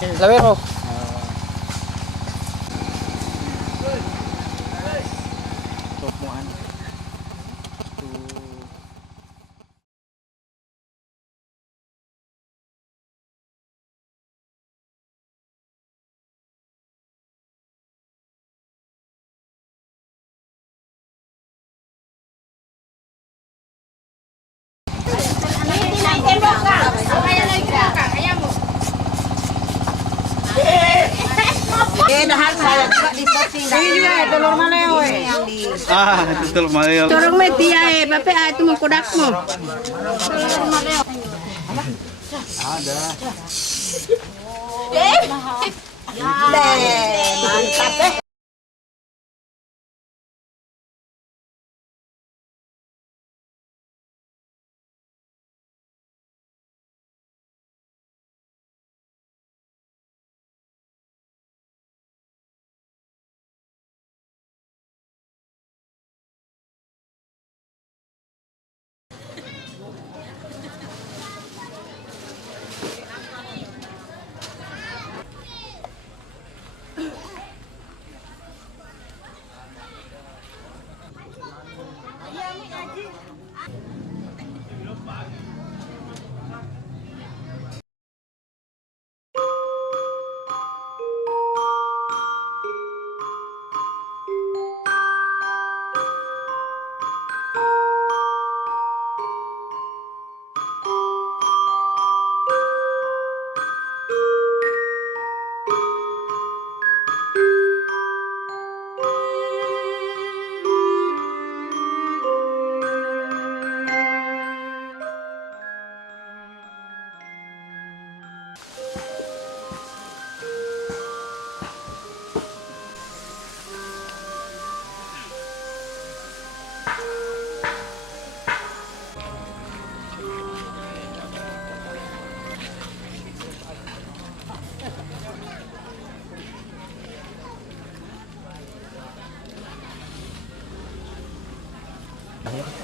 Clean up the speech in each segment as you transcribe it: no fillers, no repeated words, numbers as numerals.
Lawero. Tokmuan. Telur maleo Betul Mario. Turong may tiya bape itu mau kudak mo. Mantap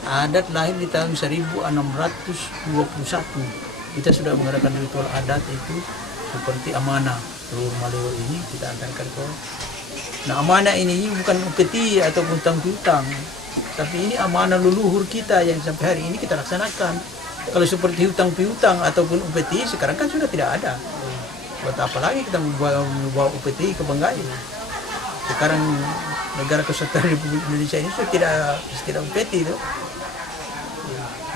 Adat lahir di tahun 1621. Kita sudah mengadakan ritual adat itu seperti amanah. Telur maleo ini kita antarkan ke. Nah, amanah ini bukan upeti ataupun utang-piutang, tapi ini amanah leluhur kita yang sampai hari ini kita laksanakan. Kalau seperti hutang piutang ataupun upeti sekarang kan sudah tidak ada. Buat apa lagi kita membawa upeti ke Banggai? Sekarang negara kesatuan Republik Indonesia ini sudah tidak upeti itu.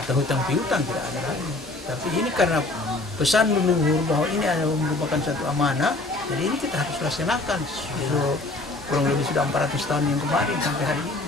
Atau hutang piutang tidak ada lagi. Tapi ini karena pesan leluhur bahwa ini adalah merupakan satu amanah, jadi ini kita harus laksanakan. Kurang lebih sudah 400 tahun yang kemarin sampai hari ini.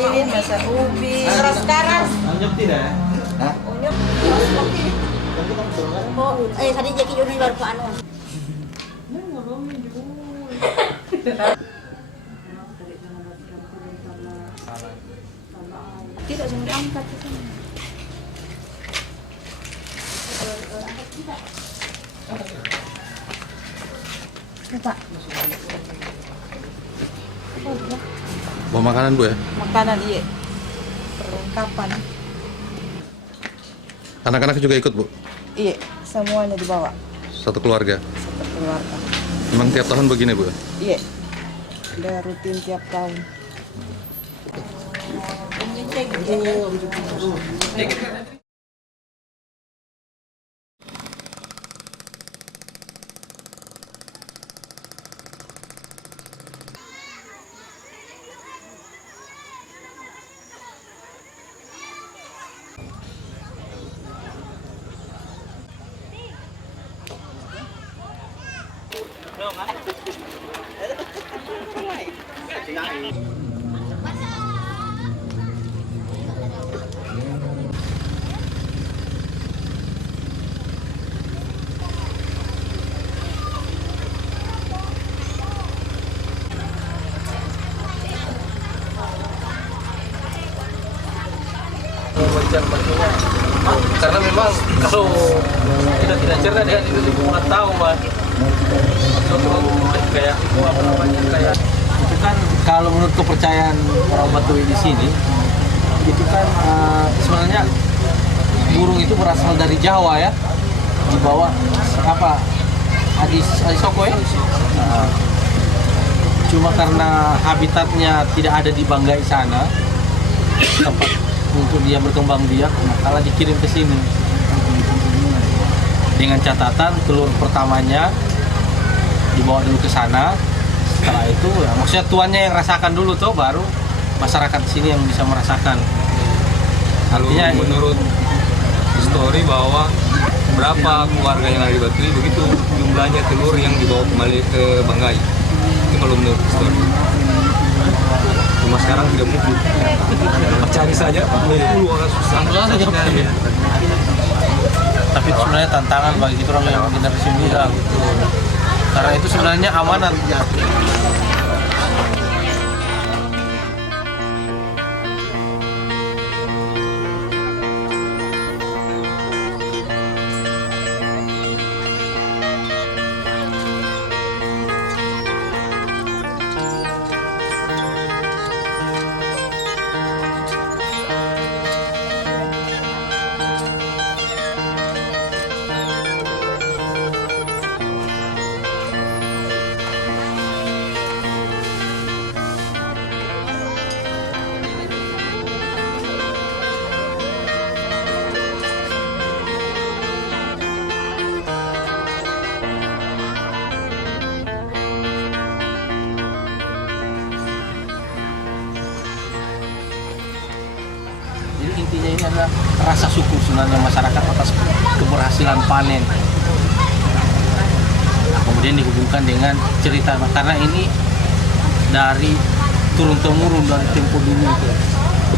Dari masa ubi. Karas. Anyok tidak? Hah? Oh, tadi Jackie Joni baru ke anu. Tidak semua angkat itu. Pak. Bawa makanan Bu ya? Makanan iya. Perlengkapan. Anak-anak juga ikut Bu? Iya, semuanya dibawa. Satu keluarga? Satu keluarga. Memang tiap tahun begini Bu? Iya. Udah rutin tiap tahun. Karena memang kalau kita tidak cerdas dengan itu kurang tahu mas. Kayak apa namanya kayak itu kan kalau menurut kepercayaan orang Batuy di sini itu kan sebenarnya burung itu berasal dari Jawa ya, dibawa apa Adis Soko ya. Cuma karena habitatnya tidak ada di Banggai sana, tempat untuk dia berkembang biak, maka dikirim ke sini dengan catatan telur pertamanya dibawa dulu ke sana. Setelah itu ya, maksudnya tuannya yang rasakan dulu tuh, baru masyarakat sini yang bisa merasakan. Artinya menurut histori bahwa berapa keluarga yang ada di Batuy, begitu jumlahnya telur yang dibawa kembali ke Banggai. Itu kalau menurut histori. Cuma sekarang tidak mungkin. Cari saja, orang susah. Tapi itu sebenarnya tantangan bagi kita orang yang generasi muda gitu. Karena itu sebenarnya amanat. Jadi intinya ini adalah rasa syukur sebenarnya masyarakat atas keberhasilan panen. Nah, kemudian dihubungkan dengan cerita, karena ini dari turun temurun dari tempo dulu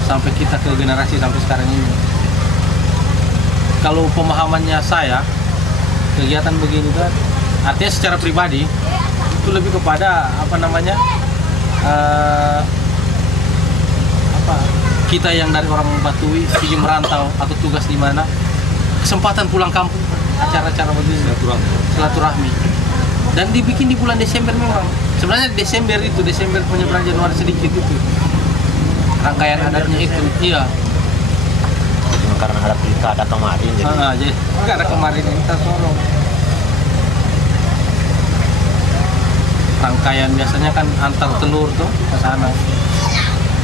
sampai kita ke generasi sampai sekarang ini. Kalau pemahamannya saya, kegiatan begini kan artinya secara pribadi itu lebih kepada apa namanya kita yang dari orang Batuy pergi merantau atau tugas di mana, kesempatan pulang kampung, acara-acara begini silaturahmi, dan dibikin di bulan Desember. Memang sebenarnya Desember penyeberang Januari sedikit itu rangkaian adatnya itu. Iya, karena ada pilkada kemarin jadi ada kemarin ini kita tolong rangkaian, biasanya kan antar telur tuh ke sana.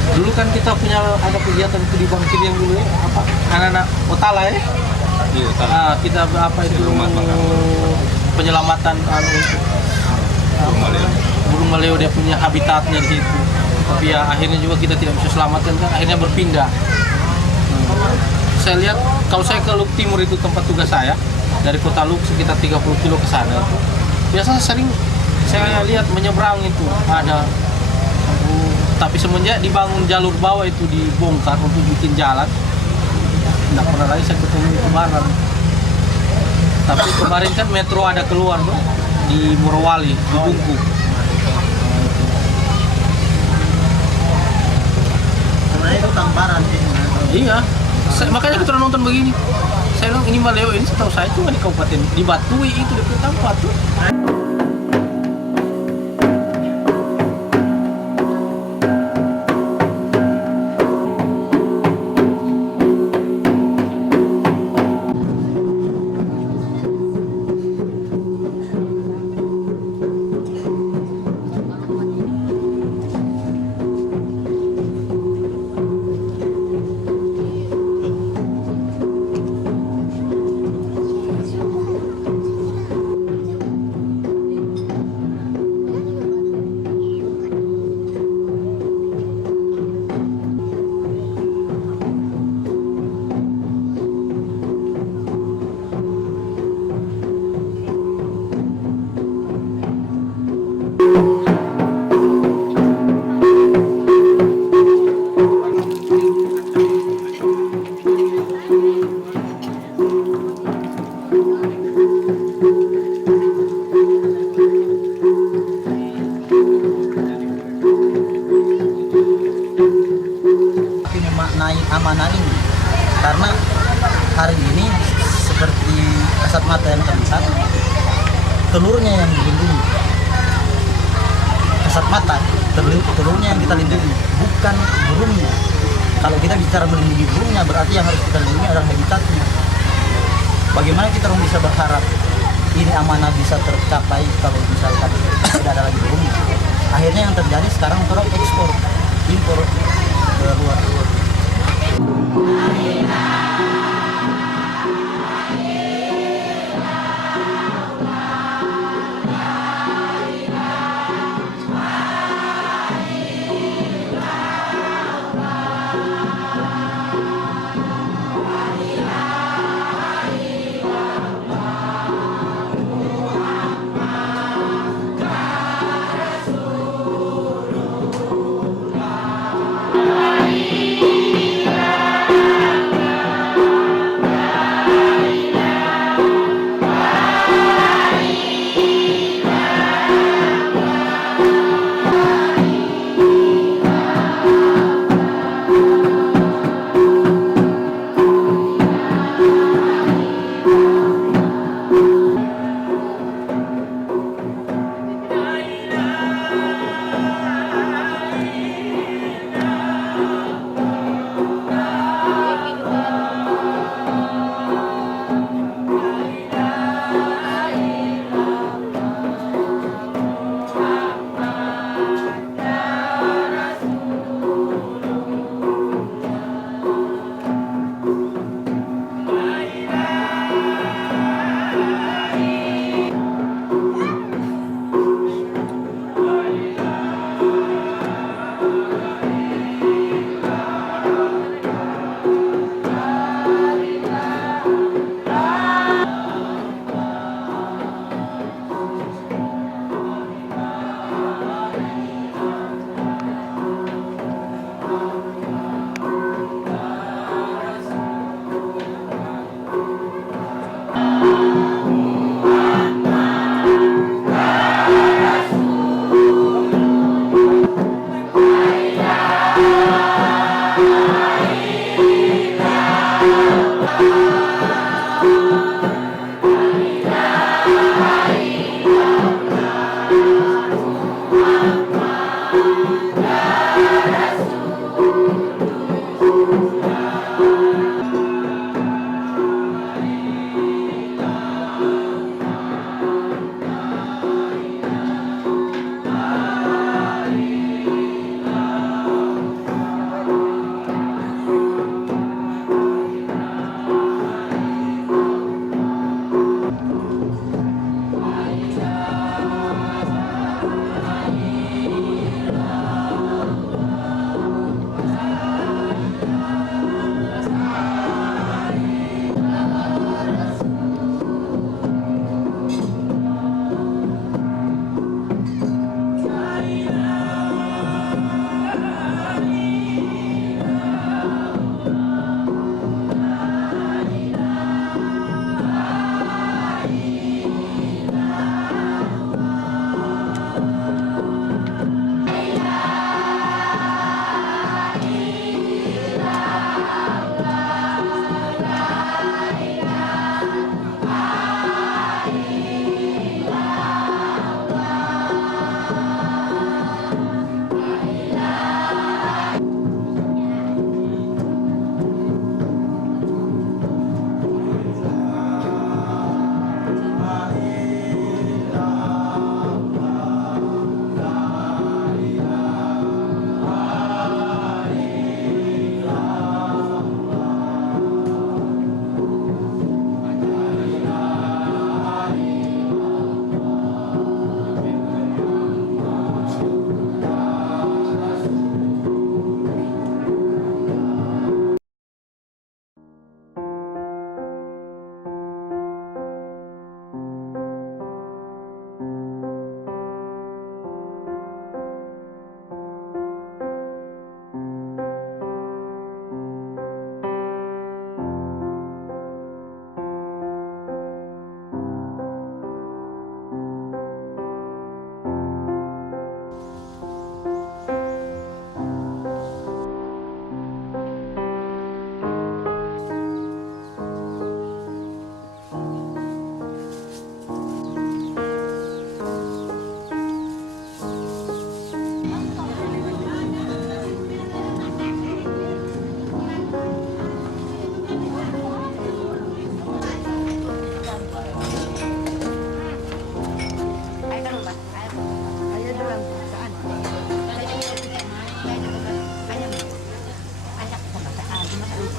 Dulu kan kita punya ada kegiatan itu di Bangkit yang dulu ya, apa anak-anak Otala ya. Iya, Kita apa itu penyelamatan untuk burung maleo, dia punya habitatnya di situ. Tapi ya akhirnya juga kita tidak bisa selamatkan kan, akhirnya berpindah. Saya lihat kalau saya ke Luk Timur itu tempat tugas saya, dari kota Luk sekitar 30 kilo ke sana. Biasanya sering saya lihat menyeberang itu ada. Tapi semenjak dibangun jalur bawah itu dibongkar untuk bikin jalan, tidak pernah lagi saya ketemu itu barang. Tapi kemarin kan metro ada keluar tuh di Morowali, di Bungku. sebenarnya itu tambaran sih. Iya, makanya kita nonton begini. Saya bilang ini maleo ini setahu saya cuma di kabupaten di Batuy itu di tempat tuh. memaknai amanah ini, karena hari ini seperti kasat mata yang terlihat, telurnya yang dilindungi. Kasat mata, telurnya yang kita lindungi, bukan burungnya. Kalau kita bicara melindungi burungnya, berarti yang harus kita lindungi adalah habitatnya. Bagaimana kita bisa berharap ini amanah bisa tercapai kalau misalkan tidak ada lagi burungnya? Akhirnya yang terjadi sekarang orang ekspor, impor ke luar.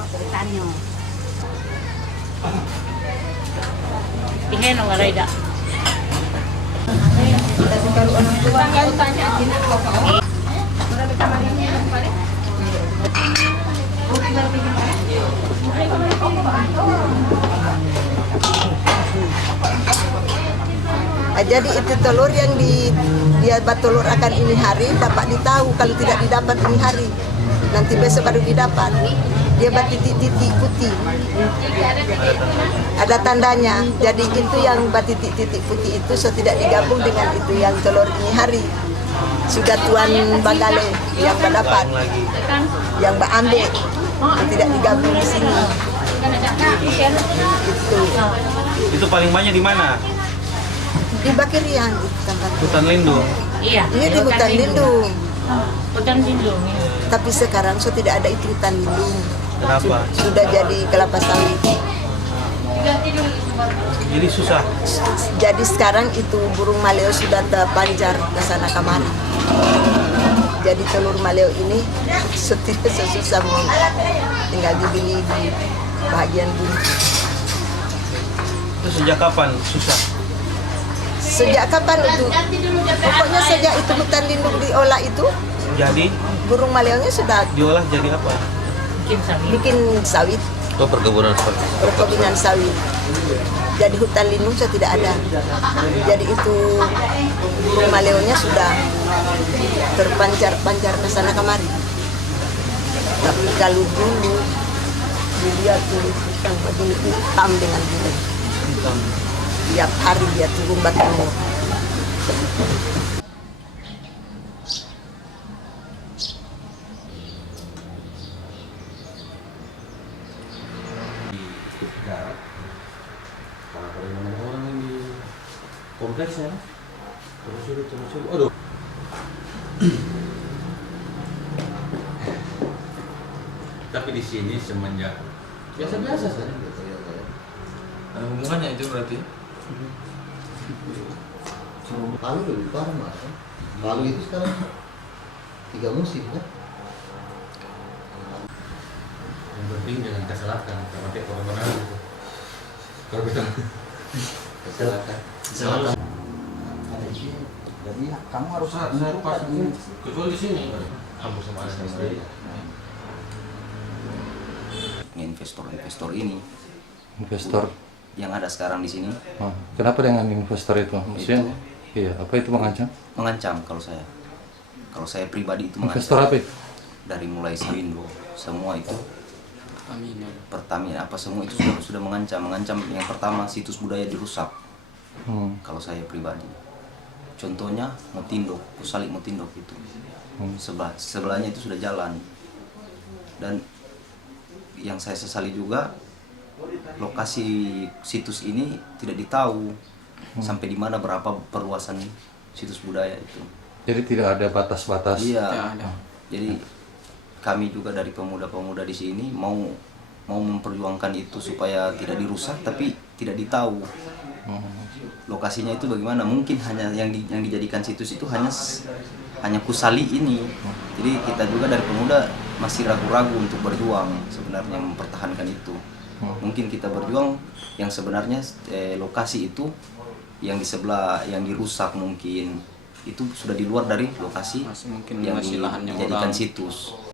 Tanyo. Ihe no ngaray da. Tapi kalau orang tua kan jadi itu telur yang dia telur akan ini hari dapat ditahu, kalau tidak didapat ini hari nanti besok baru didapat. Dia bertitik-titik putih, ada tandanya. Jadi itu yang bertitik-titik putih itu tidak digabung dengan itu yang telur ini hari. Sudah tuan Bagale yang mendapat, yang berambil, yang tidak digabung di sini. Itu paling banyak di mana? Di Bakirian, di tempat Hutan lindung. Iya. ini di hutan lindung. Hutan lindung. Ya. Tapi sekarang tidak ada itu hutan lindung. Kenapa? Sudah jadi kelapa sawit. Jadi susah. Jadi sekarang itu burung maleo sudah terpancar ke sana kemari. Jadi telur maleo ini susah mau tinggal dibeli di bagian bumi. Itu sejak kapan susah? Sejak kapan itu? Pokoknya sejak itu hutan lindung diolah itu, Jadi burung maleonya sudah diolah jadi apa? bikin sawit, Itu perkebunan seperti perkebunan sawit. Jadi hutan lindung sudah tidak ada. Jadi itu burung maleonya sudah terpancar-pancar ke sana kemari. Tapi kalau dulu dilihat tuh hutan begini hitam dengan biru. Hitam. Tiap hari dia turun batangnya. kompleksnya. Aduh. Tapi di sini semenjak biasa-biasa saja. Ada hubungannya itu berarti? Lalu lebih parah mas. Lalu itu sekarang 3 musim kan? Yang penting jangan kesalahan, karena dia korban itu. Kalau kita kesalahan. Jadi kamu harus Saya pas kecuali di sini. Kamu sama istri. Investor ini Investor. yang ada sekarang di sini Oh, kenapa dengan investor itu? Maksudnya, iya, apa itu mengancam? mengancam kalau saya pribadi itu Investor mengancam. apa itu? Dari mulai Sawindo semua itu Pertamina apa semua itu sudah mengancam yang pertama situs budaya dirusak. Kalau saya pribadi contohnya Mutindok, Kusalik Mutindok itu sebelahnya itu sudah jalan. Dan yang saya sesali juga lokasi situs ini tidak ditahu sampai di mana berapa perluasan situs budaya itu. Jadi tidak ada batas-batas. Iya. Jadi kami juga dari pemuda-pemuda di sini mau memperjuangkan itu supaya tidak dirusak, tapi tidak ditahu lokasinya itu bagaimana. Mungkin hanya yang dijadikan situs itu hanya Kusali ini. Jadi kita juga dari pemuda masih ragu-ragu untuk berjuang sebenarnya mempertahankan itu. Mungkin kita berjuang yang sebenarnya lokasi itu yang di sebelah yang dirusak mungkin itu sudah di luar dari lokasi yang dijadikan situs.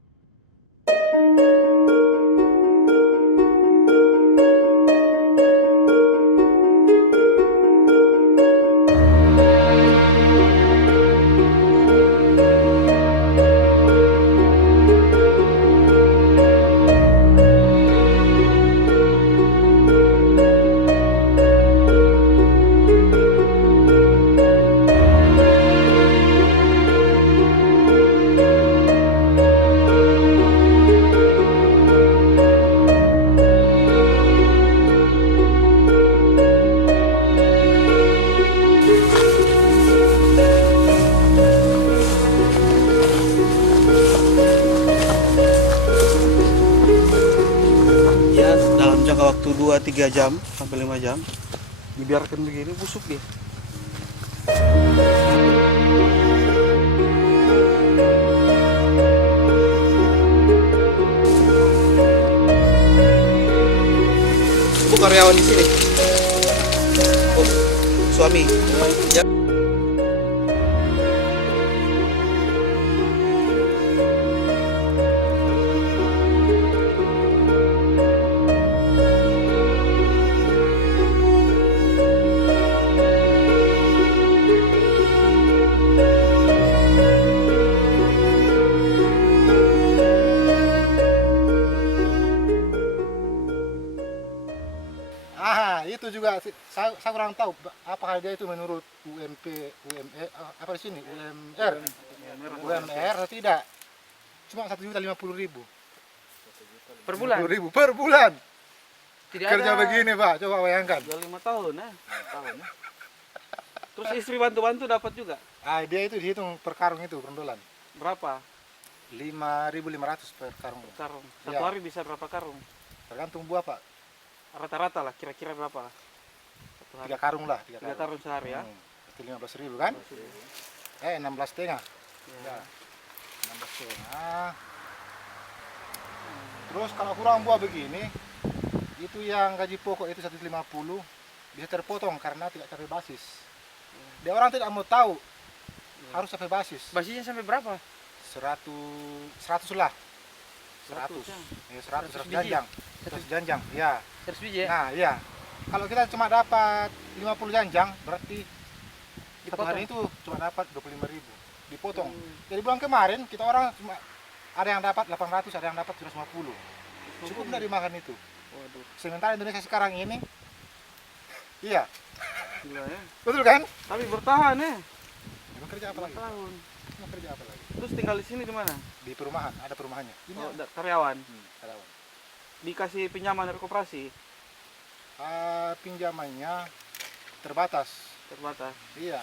Waktu 2-3 jam sampai 5 jam dibiarkan begini busuk dia. karyawan di sini? Oh, suami. Ya. Itu juga saya kurang tahu apakah dia itu menurut apa di sini UMR atau tidak. Cuma 1.050.000 Per bulan? 50.000 per bulan. Tidak Kerja ada. begini Pak, coba bayangkan. Udah 5 tahun ya. Terus istri bantu-bantu dapat juga? Dia itu dihitung per karung itu pendolan. Berapa? 5.500 per karung. Karung. Satu Ya. hari bisa berapa karung? Tergantung buah Pak. Rata-rata lah, kira-kira berapa? Satu hari. 3 karung lah, 3 karung sehari ya. Itu 15.000 kan? 16,5. Ya. 16,5. Terus kalau kurang buah begini, itu yang gaji pokok itu 150 bisa terpotong karena tidak sampai basis. Dia orang tidak mau tahu, harus sampai basis. Basisnya sampai berapa? 100 lah. 100. Ya, 100 biji? janjang. 100 janjang, ya. 100 biji ya? Nah, iya. Kalau kita cuma dapat 50 janjang, berarti satu hari itu cuma dapat 25.000. Dipotong. Jadi bulan kemarin kita orang cuma ada yang dapat 800, ada yang dapat 150. Cukup nggak dimakan itu. Waduh, Sementara Indonesia sekarang ini, iya, gila ya. betul kan? Tapi bertahan ya. Mau kerja apa lagi? 5 tahun. Mau kerja apa lagi? Terus tinggal di sini di mana? Di perumahan, ada perumahannya. Ini Oh, karyawan. karyawan. Dikasih pinjaman dari koperasi Pinjamannya terbatas. terbatas. Iya.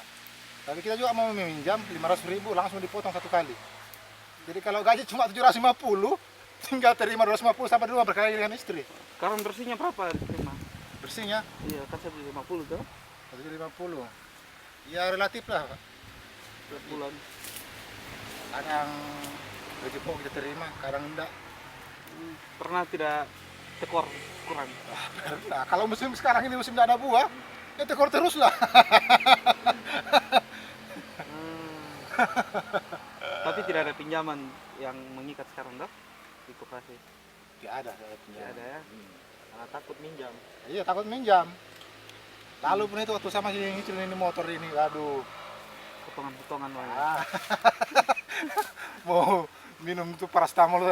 Tapi kita juga mau meminjam 500.000 langsung dipotong satu kali. Jadi kalau gaji cuma 750, tinggal terima 250 sampai di rumah berkali dengan istri. Karung bersihnya berapa diterima? Bersihnya Iya, kan 150 tuh 150. Ya relatif lah, Pak. per bulan. Kadang gaji pokok kita terima, kadang enggak. Pernah tidak tekor kurang? Nah, kalau musim sekarang ini musim tidak ada buah, ya tekor terus lah. Tapi tidak ada pinjaman yang mengikat sekarang dok di koperasi? Tidak ada pinjaman. Tidak ada ya? Karena takut minjam. Iya, takut minjam. Lalu pun itu waktu sama si nyicil ini motor ini, aduh. Potongan-potongan lah. Ah. Mau minum tuh paracetamol.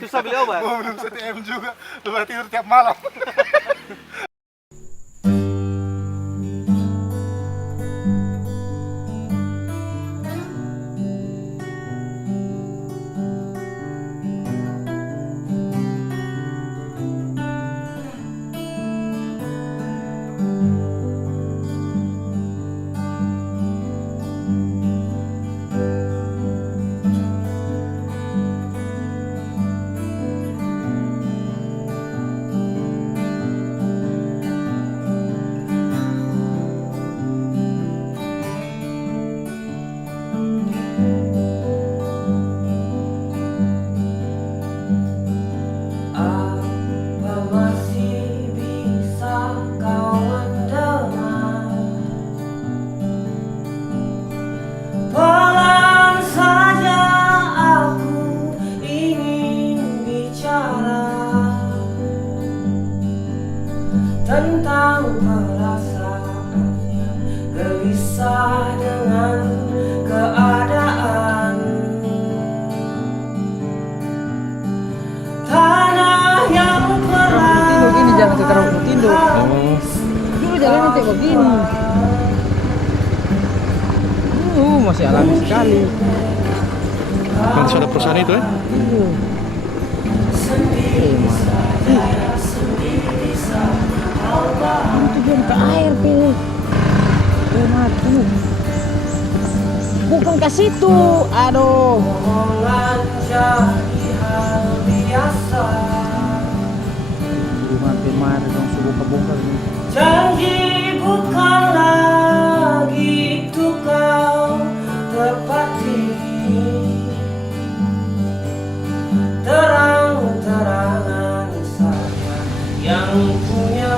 Susah beli obat? Mau minum CTM juga, lupa tidur tiap malam. tentang perasaannya, gelisah dengan keadaan. Tanah yang pernah begini jangan sekarang Tindo. Dulu jalannya kayak begini. Masih alami sekali. Nanti ada perusahaan itu ya? Itu belum ke air pilih. Mati. Bukan ke situ. Aduh. Mati dong suruh kebongkar. Janji bukan lagi untuk kau tepati, terang-terangan saja yang punya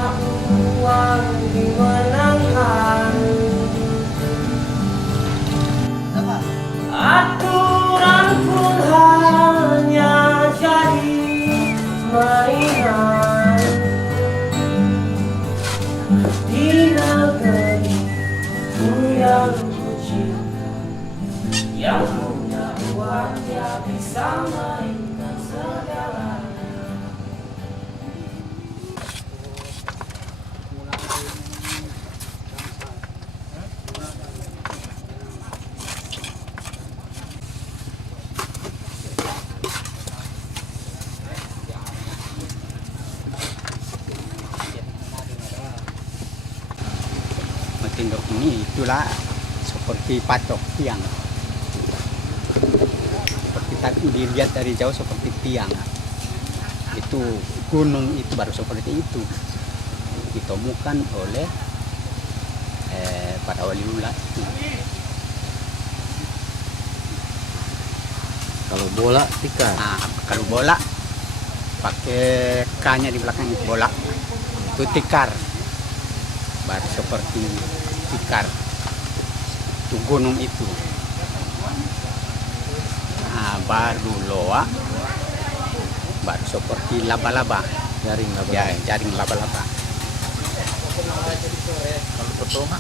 tembok ini itulah seperti patok tiang. Seperti tadi dilihat dari jauh seperti tiang. Itu gunung itu baru seperti itu. Ditemukan oleh para waliullah. Kalau bola tikar. Nah, kalau bola pakai K-nya di belakang itu bola. Itu tikar. Baru seperti tikar. Itu gunung itu. Nah, baru loa. Baru seperti laba-laba. Jaring laba-laba. Ya, jaring laba-laba. Kalau petonga.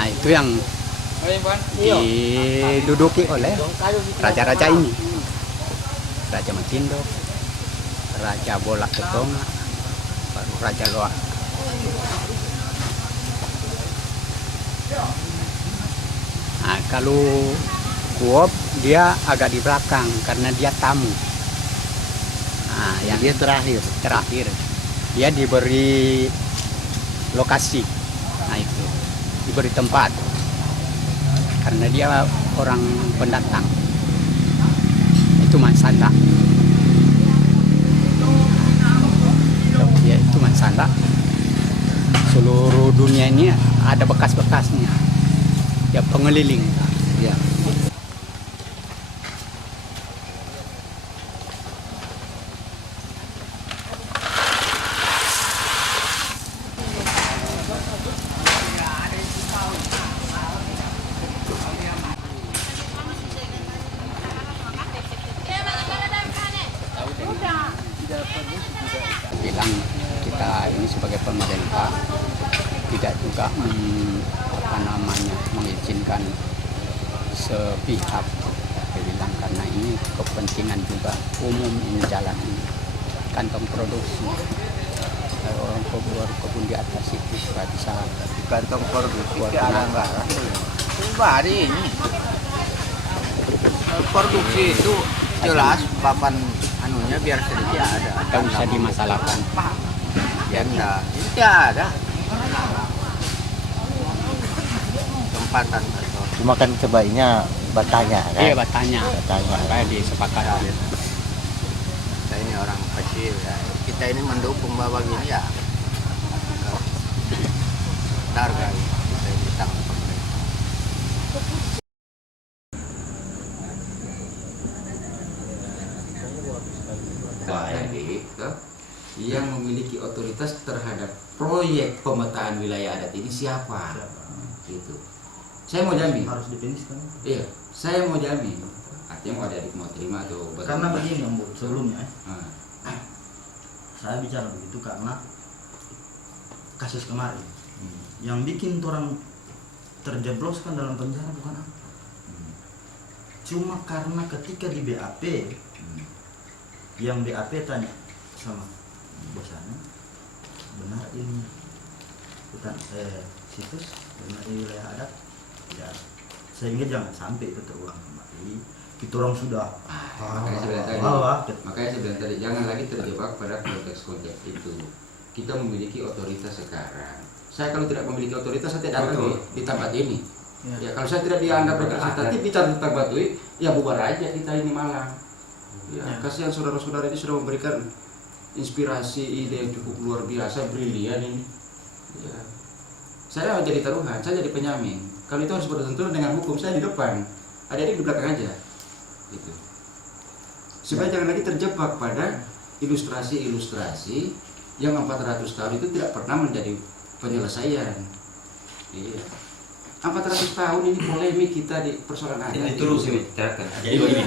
Nah, itu yang diduduki oleh raja-raja ini. Raja Matindo, Raja Bola Petonga, baru Raja Loa. Nah, kalau Kuop dia agak di belakang karena dia tamu. Nah, yang Dia terakhir. dia diberi lokasi. Nah, itu diberi tempat karena dia orang pendatang. Itu Mansanda. Ya, itu Mansanda. Seluruh dunia ini ada bekas-bekasnya. Ya, pengeliling. Ya. Bilang kita ini sebagai pemerintah tidak juga mengizinkan sepihak. Dia bilang karena ini kepentingan juga umum ini jalan ini kantong produksi. Orang kebun di atas itu sudah bisa Kantong produksi buat ke arah nafkah. barat. Bari ini. Produksi itu jelas papan anunya biar sedikit ada. Tidak usah dimasalahkan. Ya enggak. Ini tidak ada. Tempatan atau Cuma kan sebaiknya bertanya kan? Iya, bertanya. Bertanya. Supaya disepakati. kita ini orang kecil ya. Kita ini mendukung bahwa gini ya. Harga kita ini tanggung pemerintah. Yang memiliki otoritas terhadap proyek pemetaan wilayah adat ini siapa? Gitu. Saya mau jamin. Harus difiniskan. Iya, saya mau jamin. Artinya mau adik mau terima atau Karena begini Om Bu, sebelumnya Ah. saya bicara begitu karena kasus kemarin yang bikin orang terjebloskan dalam penjara bukan apa, cuma karena ketika di BAP yang BAP tanya sama bosnya, benar ini hutan situs, benar ini wilayah adat, ya sehingga jangan sampai itu terulang kembali. Kita orang sudah makanya saya bilang tadi jangan lagi terjebak pada konteks-konteks itu. Kita memiliki otoritas sekarang. Saya kalau tidak memiliki otoritas saya tidak akan di tempat ini. Ya kalau saya tidak dianggap representatif di tempat Batui, ya bubar aja kita ini Malang. Ya, kasihan saudara-saudara ini sudah memberikan inspirasi ide yang cukup luar biasa, brilian ini. Ya. Saya jadi taruhan, saya jadi penyamin. Kalau itu harus bertentangan dengan hukum, saya di depan. Adik-adik di belakang aja. Gitu. Supaya jangan lagi terjebak pada ilustrasi-ilustrasi yang 400 tahun itu tidak pernah menjadi penyelesaian. Iya. 400 tahun ini polemik kita di persoalan adat. Ini terus dibicarakan. Jadi begini,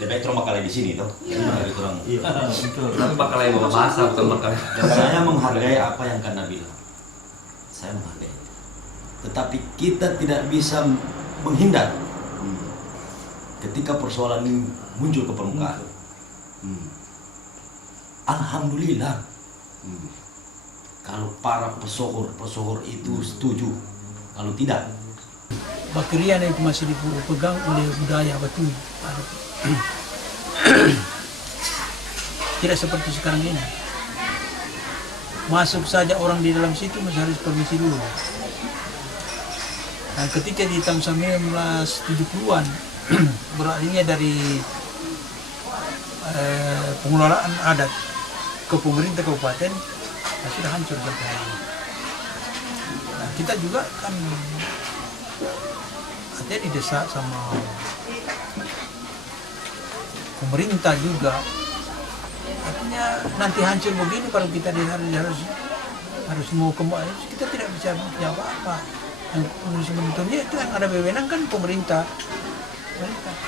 lebih baik orang bakal di sini toh. Dari orang. Iya, betul. Tapi bakal bawa masa betul bakal. Dan saya menghargai apa yang Kanda bilang. Saya menghargai. Tetapi kita tidak bisa menghindar ketika persoalan ini muncul ke permukaan. Alhamdulillah. Kalau para pesohor itu setuju, kalau tidak, Bakrian itu masih dipegang oleh budaya Batui. Tidak seperti sekarang ini. Masuk saja orang di dalam situ masih harus permisi dulu. Nah, ketika di tahun 1970-an beralihnya dari pengelolaan adat ke pemerintah kabupaten, nah, sudah hancur sampai hari ini. Nah, kita juga kan artinya didesak sama pemerintah juga, artinya nanti hancur begini kalau kita harus mau kembali, kita tidak bisa punya apa-apa. Yang sebetulnya itu yang ada wewenang kan pemerintah.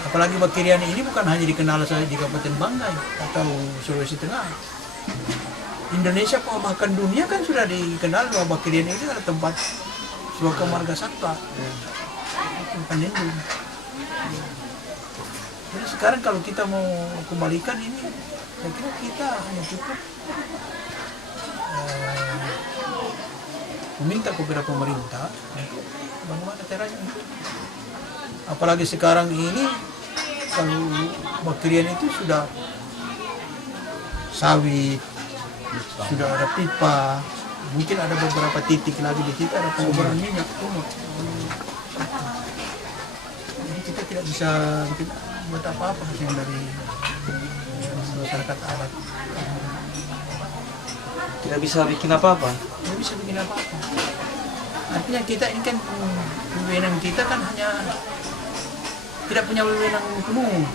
Apalagi Bakiriani ini bukan hanya dikenal saja di Kabupaten Banggai atau Sulawesi Tengah. Indonesia bahkan dunia kan sudah dikenal bahwa Bakiriani ini adalah tempat suaka marga satwa, bukan lindung. Jadi sekarang kalau kita mau kembalikan ini, saya kira kita hanya cukup meminta kepada pemerintah untuk bagaimana caranya untuk, apalagi sekarang ini kalau Bakiriani itu sudah sawit, sudah ada pipa, mungkin ada beberapa titik lagi di situ ada penguburan minyak umum. Jadi kita tidak bisa buat apa-apa yang dari masyarakat adat. Tidak bisa bikin apa-apa. Tidak bisa bikin apa-apa. Artinya kita ini kan wewenang kita kan hanya tidak punya wewenang penuh.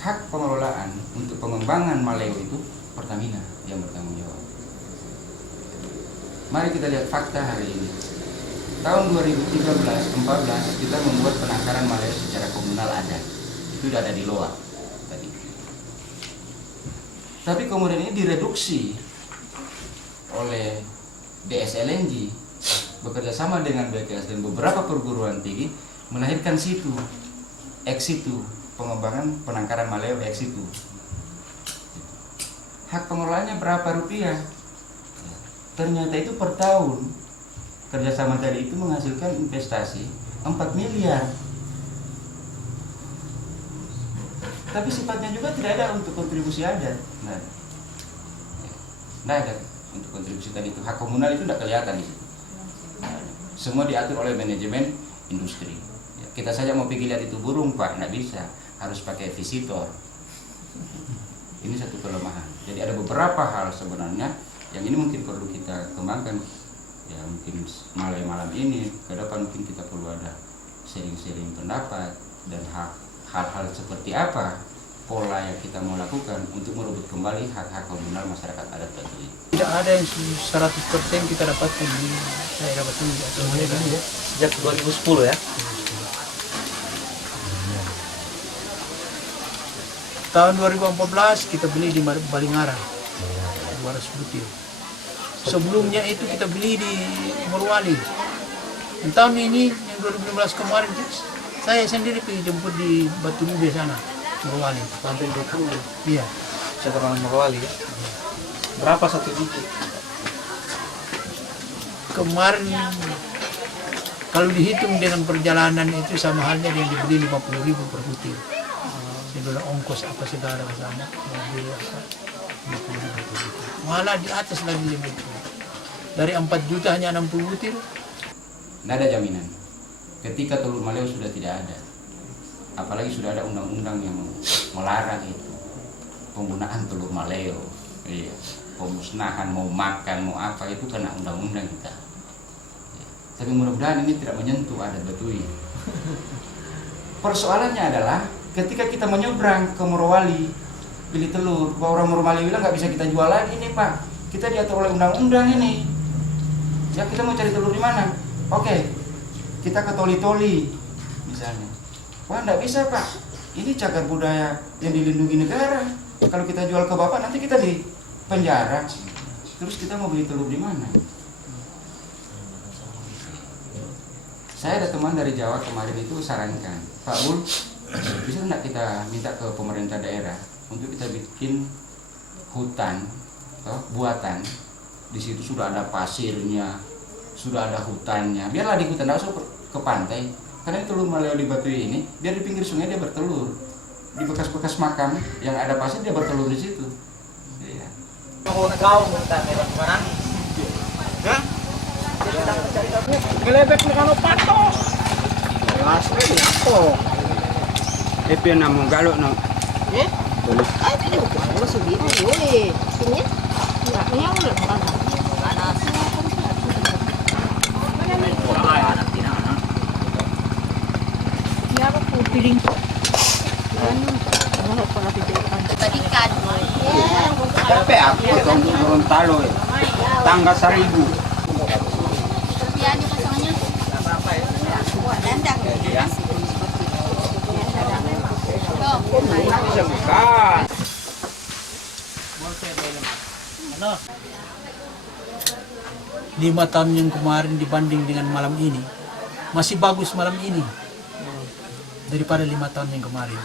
Hak pengelolaan untuk pengembangan Maleo itu Pertamina yang bertanggung jawab. Mari kita lihat fakta hari ini. Tahun 2013-14 kita membuat penangkaran Maleo secara komunal adat. Itu sudah ada di Loak tadi. Tapi kemudian ini direduksi oleh DSLNG bekerja sama dengan BKS dan beberapa perguruan tinggi melahirkan situ, ex-situ, pengembangan penangkaran Maleo ex-situ. Hak pengelolaannya berapa rupiah? Ternyata itu per tahun kerjasama tadi itu menghasilkan investasi 4 miliar. Tapi sifatnya juga tidak ada untuk kontribusi adat. Nah ada untuk kontribusi tadi itu. Hak komunal itu tidak kelihatan di situ. Semua diatur oleh manajemen industri. Kita saja mau pergi lihat itu burung, Pak, nggak bisa. Harus pakai visitor. Ini satu kelemahan. Jadi ada beberapa hal sebenarnya yang ini mungkin perlu kita kembangkan. Ya mungkin malam ini, ke depan mungkin kita perlu ada sharing-sharing pendapat dan hal-hal seperti apa pola yang kita mau lakukan untuk merebut kembali hak-hak komunal masyarakat adat Batu ini. Tidak ada yang 100% kita dapatkan di daerah Batu ya. Sejak 2010 ya. Tahun 2014 kita beli di Balingara 200 butir. Sebelumnya itu kita beli di Morowali. Dan tahun ini yang 2015 kemarin saya sendiri pergi jemput di Batu Lube sana, Morowali. Sampai 20. Iya. Saya orang Morowali ya. Berapa satu biji? Kemarin kalau dihitung dengan perjalanan itu sama halnya yang dibeli 50.000 per butir. Segala ongkos apa segala ke sana, mobil apa, 50.000 per butir. Malah di atas lagi 5 juta. Dari 4 juta hanya 60 butir. Tidak ada jaminan. Ketika telur Maleo sudah tidak ada, apalagi sudah ada undang-undang yang melarang itu penggunaan telur Maleo. Iya. Pemusnahan, mau makan, mau apa itu kena undang-undang kita. Ya. Tapi mudah-mudahan ini tidak menyentuh adat Batui. Persoalannya adalah ketika kita menyeberang ke Morowali beli telur, bahwa orang Morowali bilang nggak bisa kita jual lagi nih Pak. Kita diatur oleh undang-undang ini. Ya kita mau cari telur di mana? Oke, kita ke Toli-Toli misalnya. Wah nggak bisa Pak. Ini cagar budaya yang dilindungi negara. Kalau kita jual ke Bapak nanti kita di penjara. Terus kita mau beli telur di mana? Saya ada teman dari Jawa kemarin itu sarankan, Pak Ul, bisa nggak kita minta ke pemerintah daerah untuk kita bikin hutan buatan. Di situ sudah ada pasirnya, sudah ada hutannya. Biarlah di hutan, nggak usah ke pantai. Karena telur Maleo di Batu ini, biar di pinggir sungai dia bertelur. Di bekas-bekas makam yang ada pasir dia bertelur di situ. Iya. Kau minta merah kemana? Gelebek dengan patok. Kelas ini apa? Tapi namun galuk no. Ini bukan sendiri, boleh. Ini ya, yang udah panas. Ya, aku piring. Tadikan. Tapi aku turun talo tangga 1000. Bukan. 5 tahun yang kemarin dibanding dengan malam ini masih bagus malam ini daripada 5 tahun yang kemarin.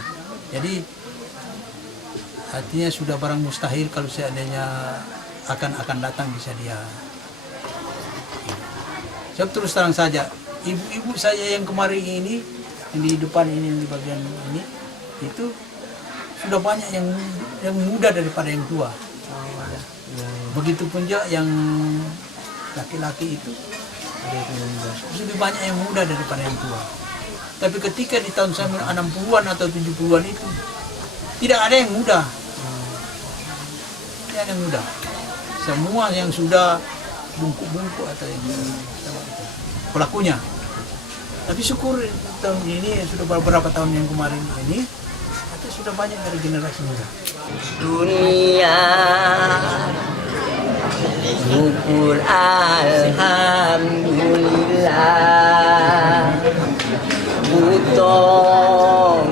Jadi artinya sudah barang mustahil kalau seandainya akan datang bisa dia. Saya terus terang saja, ibu-ibu saya yang kemarin ini, yang di depan ini, yang di bagian ini, itu sudah banyak yang muda daripada yang tua. Begitupun juga yang laki-laki itu lebih banyak yang muda daripada yang tua. Tapi ketika di tahun 60-an atau 70-an itu tidak ada yang muda. Tidak ada yang muda. Semua yang sudah bungkuk-bungkuk atau yang pelakunya. Tapi syukur tahun ini sudah beberapa tahun yang kemarin ini itu sudah banyak dari generasi muda. Dunia syukur alhamdulillah butong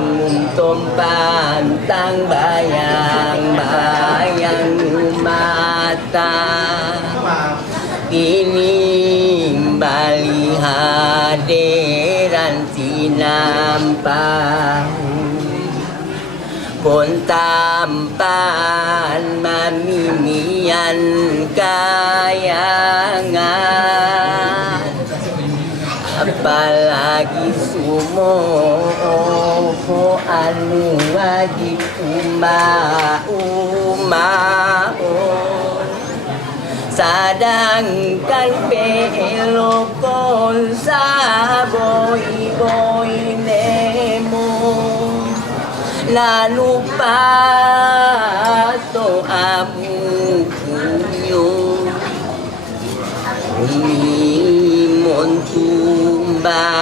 pantang bayang-bayang mata ini bali hadiran sinampan pun tampan mamimian kayangan apalagi sumo anu wajib sadangkan pelokon sa boy nemo lalu pato abu kunyo umimon tumba